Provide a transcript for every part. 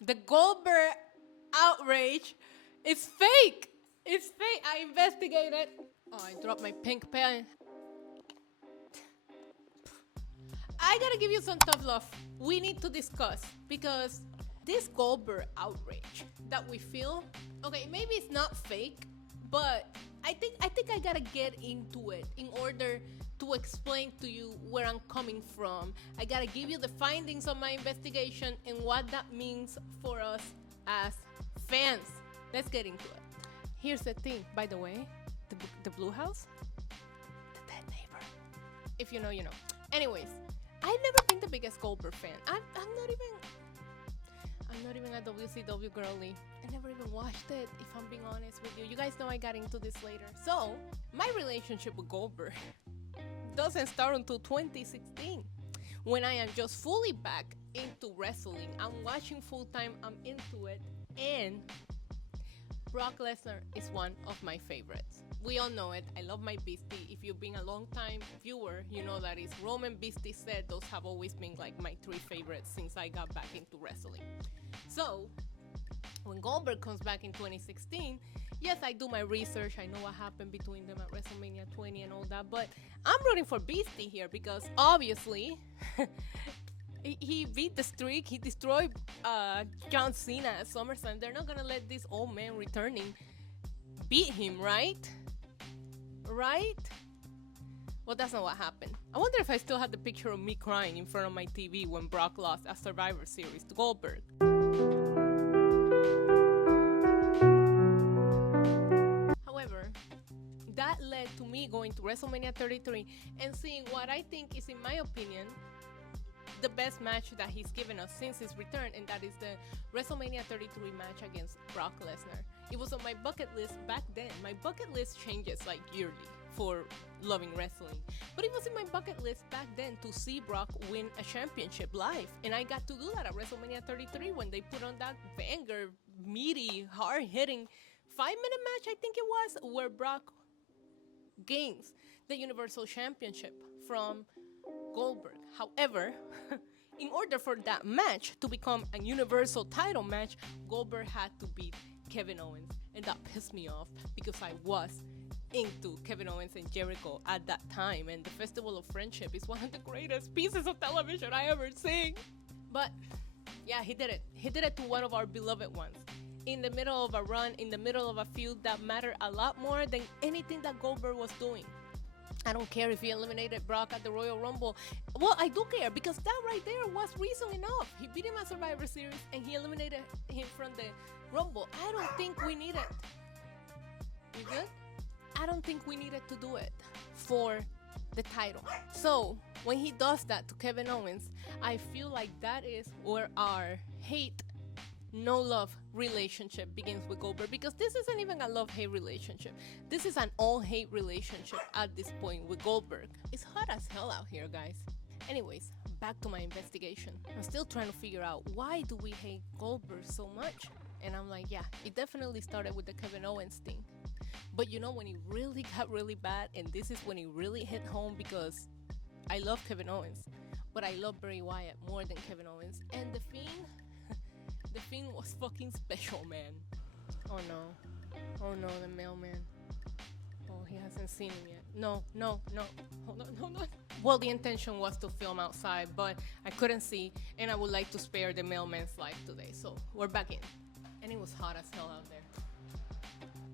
The Goldberg outrage is fake. It's fake. I investigated. Oh, I dropped my pink pen. I gotta give you some tough love. We need to discuss because this Goldberg outrage that we feel, okay, maybe it's not fake, but I think I gotta get into it in order to explain to you where I'm coming from. I gotta give you the findings of my investigation and what that means for us as fans. Let's get into it. Here's the thing, by the way, the blue house, the dead neighbor. If you know, you know. Anyways, I've never been the biggest Goldberg fan. I'm not even a WCW girly. I never even watched it, if I'm being honest with you. You guys know I got into this later. So, my relationship with Goldberg doesn't start until 2016, when I am just fully back into wrestling. I'm watching full time, I'm into it, and Brock Lesnar is one of my favorites. We all know it. I love my Beastie. If you've been a long time viewer, you know that is Roman, Beastie, said. Those have always been like my three favorites since I got back into wrestling. So, when Goldberg comes back in 2016, yes, I do my research. I know what happened between them at WrestleMania 20 and all that, but I'm rooting for Beastie here because obviously he beat the streak. He destroyed John Cena at SummerSlam. They're not gonna let this old man returning beat him, right? Right? Well, that's not what happened. I wonder if I still have the picture of me crying in front of my TV when Brock lost a Survivor Series to Goldberg. However, that led to me going to WrestleMania 33 and seeing what I think is, in my opinion, the best match that he's given us since his return, and that is the WrestleMania 33 match against Brock Lesnar. It was on my bucket list back then. My bucket list changes like yearly for loving wrestling, but it was in my bucket list back then to see Brock win a championship live, and I got to do that at WrestleMania 33 when they put on that banger, meaty, hard-hitting 5-minute match, I think it was, where Brock gains the Universal Championship from Goldberg. However, in order for that match to become a Universal title match, Goldberg had to beat Kevin Owens, and that pissed me off because I was into Kevin Owens and Jericho at that time, and the Festival of Friendship is one of the greatest pieces of television I ever seen. But yeah, he did it. He did it to one of our beloved ones. In the middle of a run, in the middle of a feud that mattered a lot more than anything that Goldberg was doing. I don't care if he eliminated Brock at the Royal Rumble. Well, I do care because that right there was reason enough. He beat him at Survivor Series and he eliminated him from the Rumble. I don't think we needed. You good? I don't think we needed to do it for the title. So when he does that to Kevin Owens, I feel like that is where our hate, no love relationship begins with Goldberg, because this isn't even a love-hate relationship. This is an all-hate relationship at this point with Goldberg. It's hot as hell out here, guys. Anyways, back to my investigation. I'm still trying to figure out, why do we hate Goldberg so much? And I'm like, yeah, it definitely started with the Kevin Owens thing. But you know, when it really got really bad, and this is when it really hit home, because I love Kevin Owens, but I love Bray Wyatt more than Kevin Owens. And The Fiend, The Fiend was fucking special, man. Oh no, the mailman. Oh, he hasn't seen him yet. No. Hold on. Well, the intention was to film outside, but I couldn't see, and I would like to spare the mailman's life today. So we're back in, and it was hot as hell out there.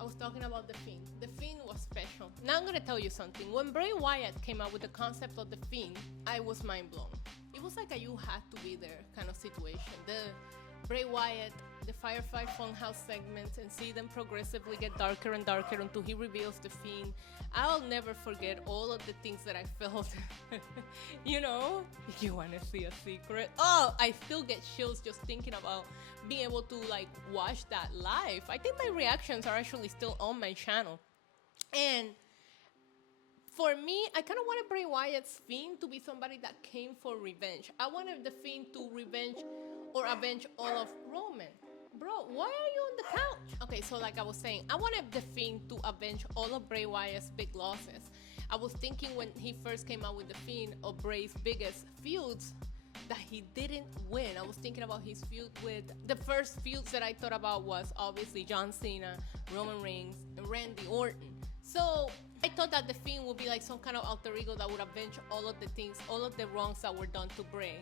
I was talking about The Fiend. The Fiend was special. Now I'm gonna tell you something. When Bray Wyatt came out with the concept of The Fiend, I was mind blown. It was like a you had to be there kind of situation. The Bray Wyatt, the Firefly Funhouse segments, and see them progressively get darker and darker until he reveals The Fiend. I'll never forget all of the things that I felt. You know, you wanna see a secret? Oh, I still get chills just thinking about being able to like watch that live. I think my reactions are actually still on my channel. And for me, I kind of wanted Bray Wyatt's Fiend to be somebody that came for revenge. I wanted the Fiend to avenge all of Roman. Bro, why are you on the couch? Okay, so like I was saying, I wanted the Fiend to avenge all of Bray Wyatt's big losses. I was thinking when he first came out with the Fiend of Bray's biggest feuds, that he didn't win. I was thinking about his feud with, the first feuds that I thought about was obviously John Cena, Roman Reigns, and Randy Orton. So I thought that the Fiend would be like some kind of alter ego that would avenge all of the things, all of the wrongs that were done to Bray.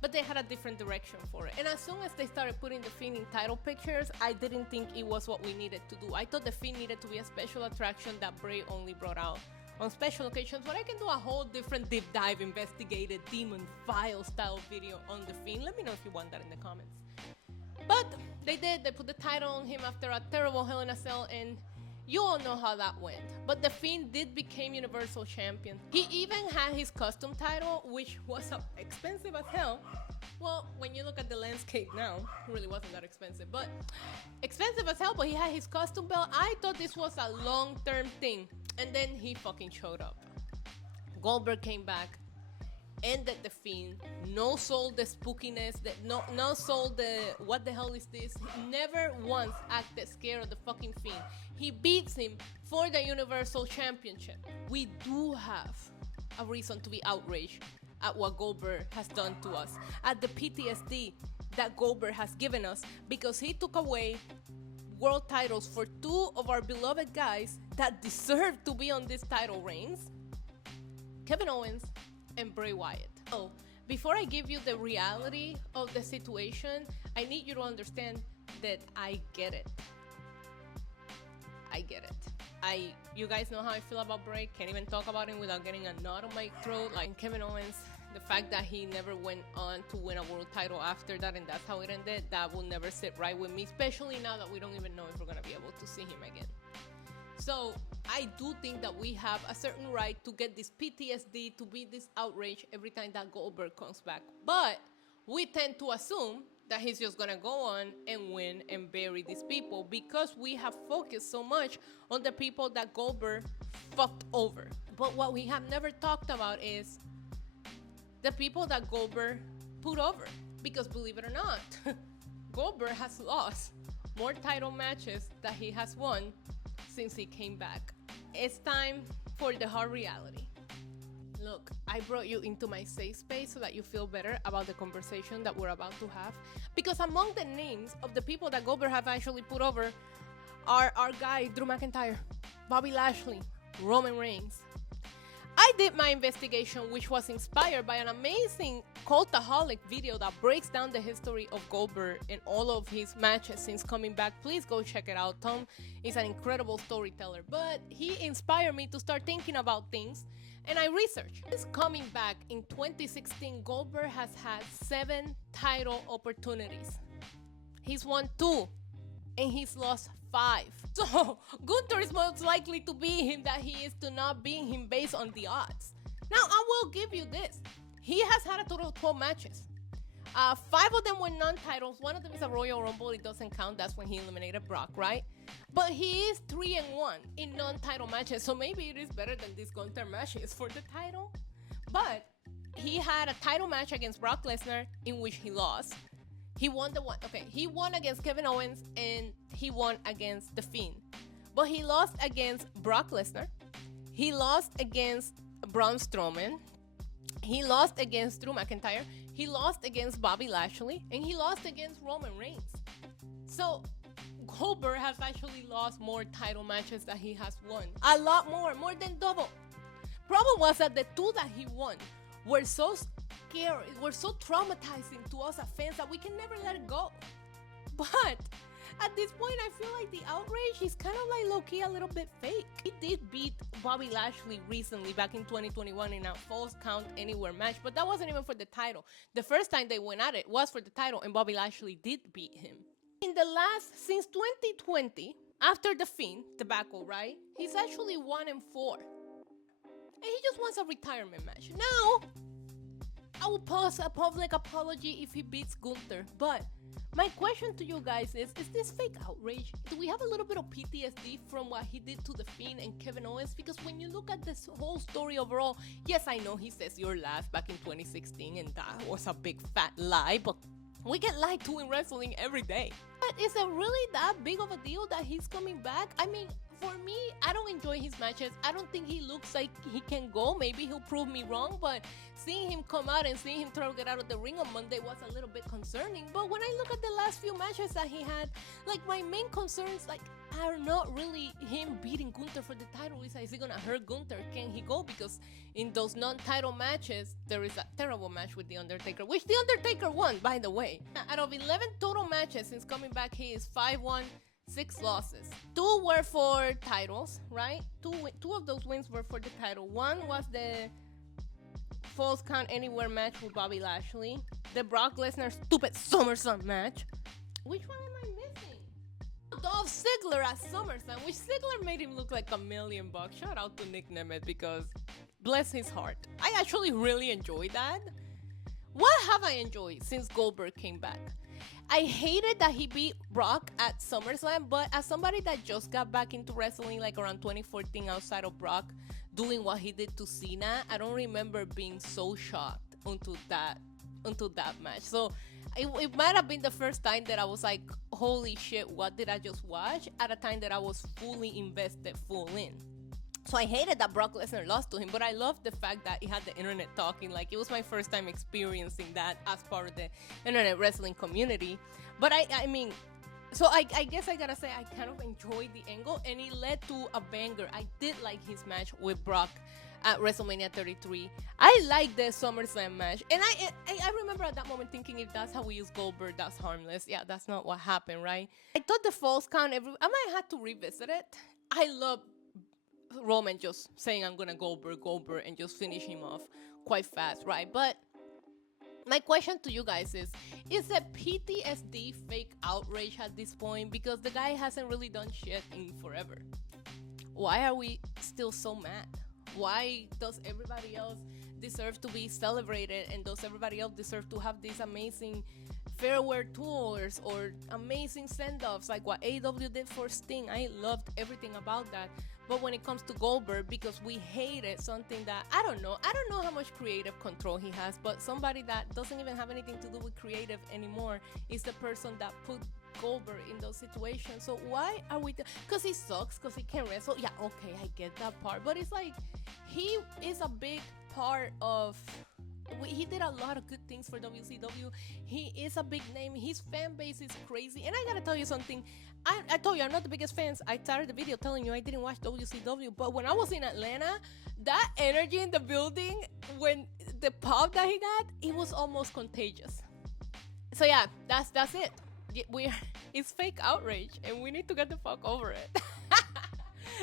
But they had a different direction for it. And as soon as they started putting the Fiend in title pictures, I didn't think it was what we needed to do. I thought the Fiend needed to be a special attraction that Bray only brought out on special occasions. But I can do a whole different deep dive, investigated demon file style video on the Fiend. Let me know if you want that in the comments. But they did. They put the title on him after a terrible Hell in a Cell, and you all know how that went. But the Fiend did become Universal Champion. He even had his custom title, which was expensive as hell. Well, when you look at the landscape now, it really wasn't that expensive, but expensive as hell, but he had his custom belt. I thought this was a long-term thing, and then he fucking showed up. Goldberg came back, ended the Fiend, no sold the spookiness, no sold the what the hell is this. He never once acted scared of the fucking Fiend. He beats him for the Universal Championship. We do have a reason to be outraged at what Goldberg has done to us, at the PTSD that Goldberg has given us, because he took away world titles for two of our beloved guys that deserve to be on these title reigns, Kevin Owens and Bray Wyatt. So, before I give you the reality of the situation, I need you to understand that I get it. I get it. You guys know how I feel about Bray. Can't even talk about him without getting a knot on my throat. Like Kevin Owens, the fact that he never went on to win a world title after that, and that's how it ended, that will never sit right with me, especially now that we don't even know if we're gonna be able to see him again. So I do think that we have a certain right to get this PTSD, to be this outrage every time that Goldberg comes back. But we tend to assume that he's just gonna go on and win and bury these people, because we have focused so much on the people that Goldberg fucked over. But what we have never talked about is the people that Goldberg put over. Because believe it or not, Goldberg has lost more title matches that he has won since he came back. It's time for the hard reality. Look, I brought you into my safe space so that you feel better about the conversation that we're about to have. Because among the names of the people that Goldberg have actually put over are our guy, Drew McIntyre, Bobby Lashley, Roman Reigns. I did my investigation, which was inspired by an amazing Cultaholic video that breaks down the history of Goldberg and all of his matches since coming back. Please go check it out. Tom is an incredible storyteller, but he inspired me to start thinking about things, and I researched. Since coming back in 2016, Goldberg has had 7 title opportunities. He's won 2, and he's lost 5. So Gunther is most likely to beat him than he is to not beat him based on the odds. Now, I will give you this. He has had a total of 12 matches. 5 of them were non-titles. One of them is a Royal Rumble. It doesn't count. That's when he eliminated Brock, right? But he is 3-1 in non-title matches. So maybe it is better than this Gunther match is for the title. But he had a title match against Brock Lesnar in which he lost. He won the one. Okay, he won against Kevin Owens and he won against The Fiend. But he lost against Brock Lesnar. He lost against Braun Strowman. He lost against Drew McIntyre. He lost against Bobby Lashley. And he lost against Roman Reigns. So Goldberg has actually lost more title matches than he has won. A lot more than double. Problem was that the 2 that he won were so scary, were so traumatizing to us as fans that we can never let it go. But at this point, I feel like the outrage is kind of like low-key a little bit fake. He did beat Bobby Lashley recently back in 2021 in a Falls Count Anywhere match, but that wasn't even for the title. The first time they went at it was for the title, and Bobby Lashley did beat him. Since 2020, after the Fiend debacle, right? He's actually 1-4. And he just wants a retirement match. Now, I will post a public apology if he beats Gunther. But my question to you guys is this fake outrage? Do we have a little bit of PTSD from what he did to The Fiend and Kevin Owens? Because when you look at this whole story overall, yes, I know he says you're last back in 2016 and that was a big fat lie, but we get lied to in wrestling every day. But is it really that big of a deal that he's coming back? I mean, for me, I don't enjoy his matches. I don't think he looks like he can go. Maybe he'll prove me wrong, but seeing him come out and seeing him try to get out of the ring on Monday was a little bit concerning. But when I look at the last few matches that he had, like, my main concerns, like, are not really him beating Gunther for the title. Is he gonna hurt Gunther? Can he go? Because in those non-title matches, there is a terrible match with The Undertaker, which The Undertaker won, by the way. Out of 11 total matches since coming back, he is 5-1, 6 losses. 2 were for titles, right? Two of those wins were for the title. One was the Falls Count Anywhere match with Bobby Lashley. The Brock Lesnar stupid SummerSlam match. Which one am I missing? Dolph Ziggler at SummerSlam, which Ziggler made him look like $1 million. Shout out to Nick Nemeth, because bless his heart. I actually really enjoyed that. What have I enjoyed since Goldberg came back? I hated that he beat Brock at SummerSlam, but as somebody that just got back into wrestling like around 2014 outside of Brock doing what he did to Cena, I don't remember being so shocked until that match. So it might have been the first time that I was like, holy shit, what did I just watch? At a time that I was fully invested, full in. So I hated that Brock Lesnar lost to him, but I loved the fact that he had the internet talking. Like, it was my first time experiencing that as part of the internet wrestling community. But I mean, so I guess I gotta say I kind of enjoyed the angle, and it led to a banger. I did like his match with Brock at WrestleMania 33. I like the SummerSlam match, and I remember at that moment thinking, if that's how we use Goldberg, that's harmless. Yeah, that's not what happened, right? I thought the Falls Count, I might have to revisit it. I love Roman just saying, I'm gonna Goldberg, and just finish him off quite fast, right? But my question to you guys is it PTSD fake outrage at this point? Because the guy hasn't really done shit in forever. Why are we still so mad? Why does everybody else deserve to be celebrated, and does everybody else deserve to have these amazing farewell tours or amazing send-offs like what AEW did for Sting? I loved everything about that. But when it comes to Goldberg, because we hated something that, I don't know how much creative control he has, but somebody that doesn't even have anything to do with creative anymore is the person that put Goldberg in those situations. So why are we, because he sucks, because he can't wrestle? Yeah, okay, I get that part. But it's like, he is a big part of, he did a lot of good things for WCW. He is a big name. His fan base is crazy. And I gotta tell you something. I told you I'm not the biggest fan. I started the video telling you I didn't watch WCW. But when I was in Atlanta, that energy in the building, when the pop that he got, it was almost contagious. So yeah, that's it. It's fake outrage, and we need to get the fuck over it.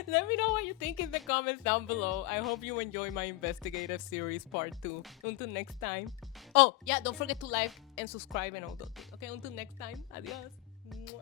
Let me know what you think in the comments down below. I hope you enjoy my investigative series part 2. Until next time. Oh, yeah, don't forget to like and subscribe and all those things. Okay, until next time. Adios. Mwah.